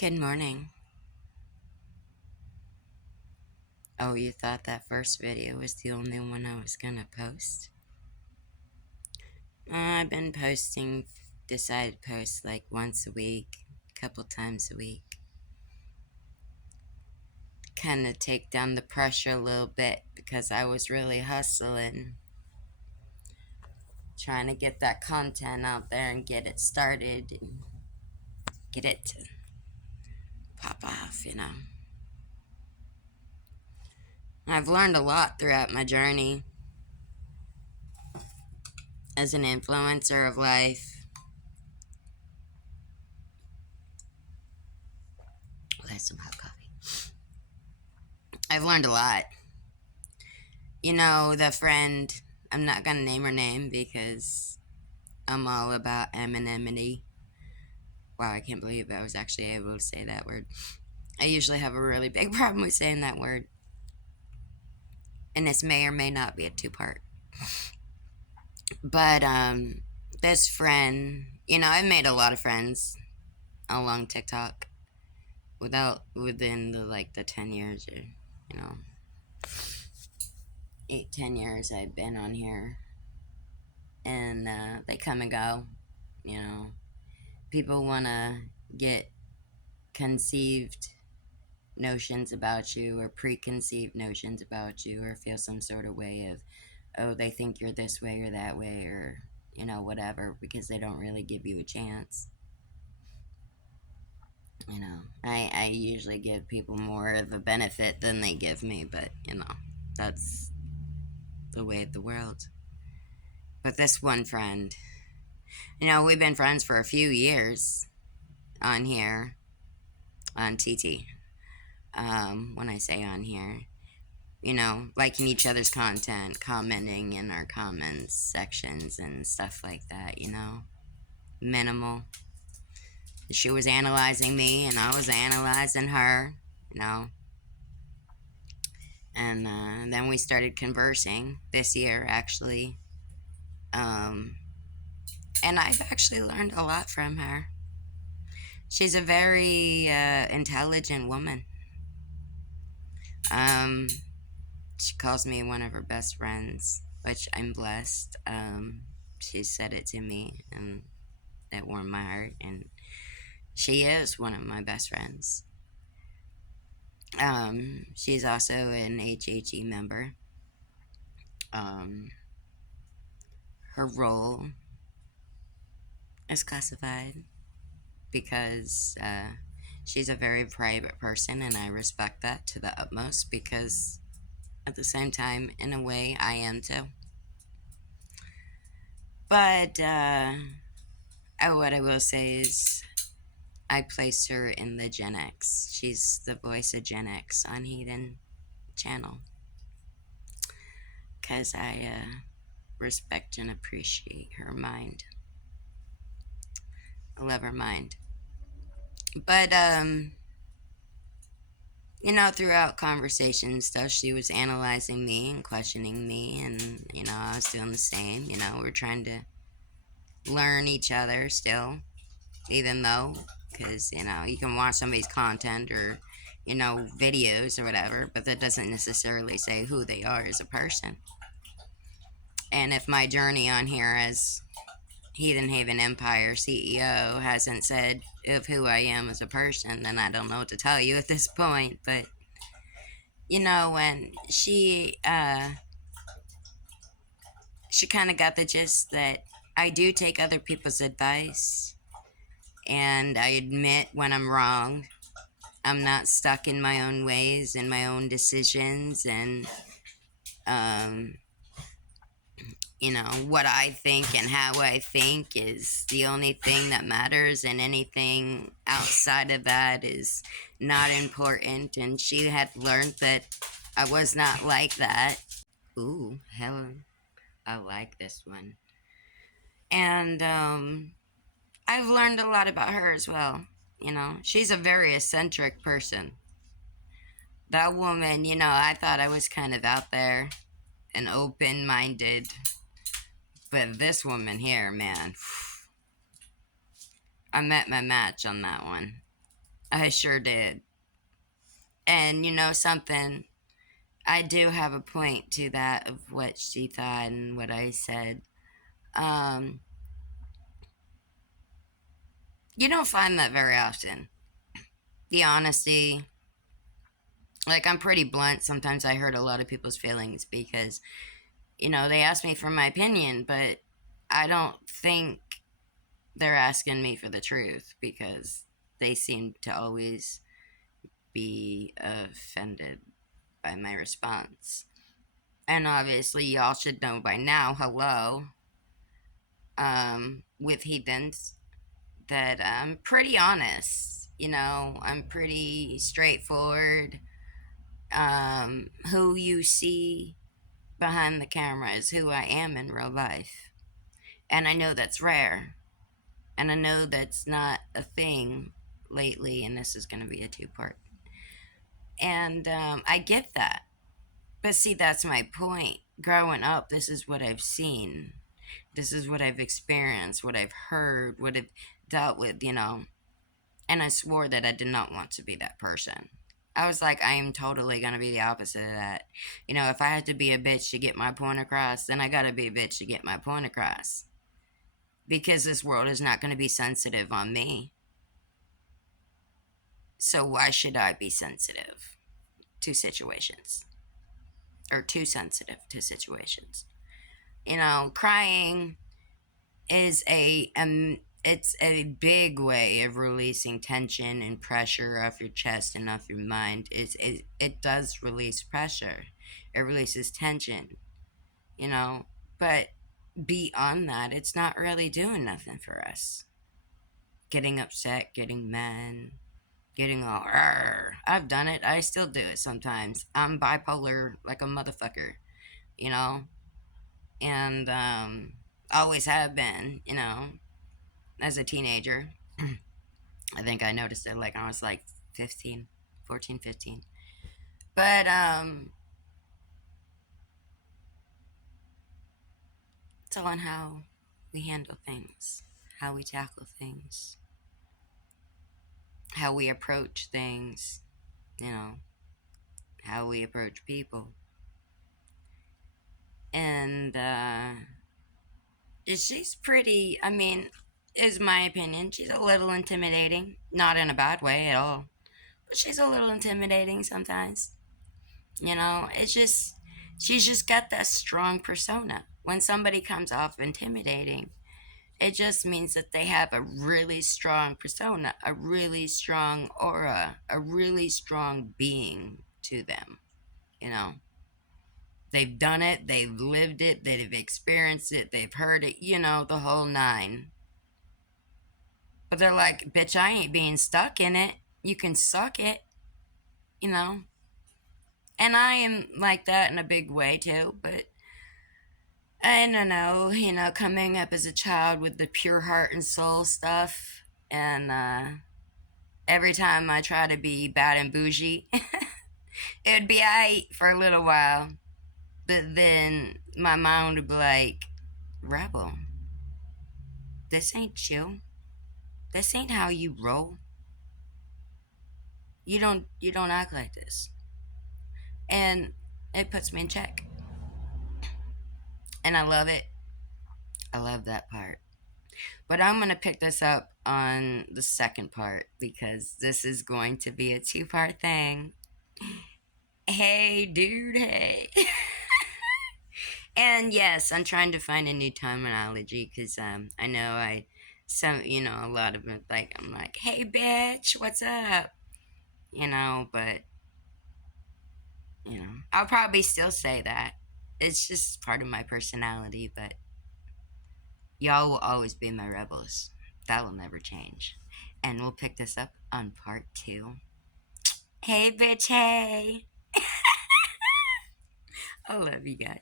Good morning. Oh, you thought that first video was the only one I was gonna post? I've been posting, decided to post like once a week, a couple times a week. Kind of take down the pressure a little bit because I was really hustling, trying to get that content out there and get it started and get it to pop off. I've learned a lot throughout my journey as an influencer of life. Let's some hot coffee. I've learned a lot. The friend, I'm not gonna name her name because I'm all about anonymity. Wow, I can't believe I was actually able to say that word. I usually have a really big problem with saying that word. And this may or may not be a two-part. But, this friend, I've made a lot of friends along TikTok within the 10 years or, 8, 10 years I've been on here. And, they come and go, people want to get conceived notions about you or preconceived notions about you or feel some sort of way of, oh, they think you're this way or that way or, whatever, because they don't really give you a chance. I usually give people more of a benefit than they give me, but, that's the way of the world. But this one friend, we've been friends for a few years on here, on TT. When I say on here, liking each other's content, commenting in our comments sections and stuff like that, minimal. She was analyzing me and I was analyzing her, and then we started conversing this year, actually. And I've actually learned a lot from her. She's a very intelligent woman. She calls me one of her best friends, which I'm blessed. She said it to me, and it warmed my heart. And she is one of my best friends. She's also an HHE member. Her role is classified because she's a very private person, and I respect that to the utmost because at the same time, in a way, I am too. But what I will say is I place her in the Gen X. She's the voice of Gen X on Heathen channel because I respect and appreciate her mind. I love her mind. But, throughout conversations stuff, she was analyzing me and questioning me, and, I was doing the same. We're trying to learn each other still, even though, because, you can watch somebody's content or, videos or whatever, but that doesn't necessarily say who they are as a person. And if my journey on here as Heathen Haven Empire CEO hasn't said of who I am as a person, then I don't know what to tell you at this point. But, when she kind of got the gist that I do take other people's advice, and I admit when I'm wrong. I'm not stuck in my own ways and my own decisions, and what I think and how I think is the only thing that matters, and anything outside of that is not important. And she had learned that I was not like that. Ooh, Helen, I like this one. And I've learned a lot about her as well. She's a very eccentric person. That woman, I thought I was kind of out there and open-minded. But this woman here, man, I met my match on that one. I sure did. And you know something? I do have a point to that of what she thought and what I said. Um, you don't find that very often. The honesty. Like, I'm pretty blunt. Sometimes I hurt a lot of people's feelings because, they ask me for my opinion, but I don't think they're asking me for the truth because they seem to always be offended by my response. And obviously, y'all should know by now, hello, with heathens, that I'm pretty honest. I'm pretty straightforward. Who you see behind the camera is who I am in real life. And I know that's rare. And I know that's not a thing lately, and this is going to be a two-part. And I get that. But see, that's my point. Growing up, this is what I've seen. This is what I've experienced, what I've heard, what I've dealt with. And I swore that I did not want to be that person. I was like, I am totally going to be the opposite of that. If I had to be a bitch to get my point across, then I got to be a bitch to get my point across. Because this world is not going to be sensitive on me. So why should I be sensitive to situations? Or too sensitive to situations? Crying is it's a big way of releasing tension and pressure off your chest and off your mind. It does release pressure. It releases tension, you know. But beyond that, it's not really doing nothing for us. Getting upset, getting mad, getting all. "Arr." I've done it. I still do it sometimes. I'm bipolar like a motherfucker, you know, and always have been, as a teenager. I think I noticed it like I was like 15, 14, 15. But it's all on how we handle things, how we tackle things, how we approach things, you know, how we approach people. And she's pretty, I mean, is my opinion. She's a little intimidating. Not in a bad way at all. But she's a little intimidating sometimes. It's just, she's just got that strong persona. When somebody comes off intimidating, it just means that they have a really strong persona, a really strong aura, a really strong being to them. You know, they've done it, they've lived it, they've experienced it, they've heard it, the whole nine. But they're like, bitch, I ain't being stuck in it. You can suck it, you know. And I am like that in a big way too, but I don't know, coming up as a child with the pure heart and soul stuff, and every time I try to be bad and bougie, it'd be aight for a little while, but then my mind would be like, Rebel, this ain't you. This ain't how you roll. You don't act like this. And it puts me in check. And I love it. I love that part. But I'm going to pick this up on the second part because this is going to be a two-part thing. Hey, dude, hey. And yes, I'm trying to find a new terminology because I know a lot of it, like, I'm like, hey, bitch, what's up? But, I'll probably still say that. It's just part of my personality, but y'all will always be my rebels. That will never change. And we'll pick this up on part 2. Hey, bitch, hey. I love you guys.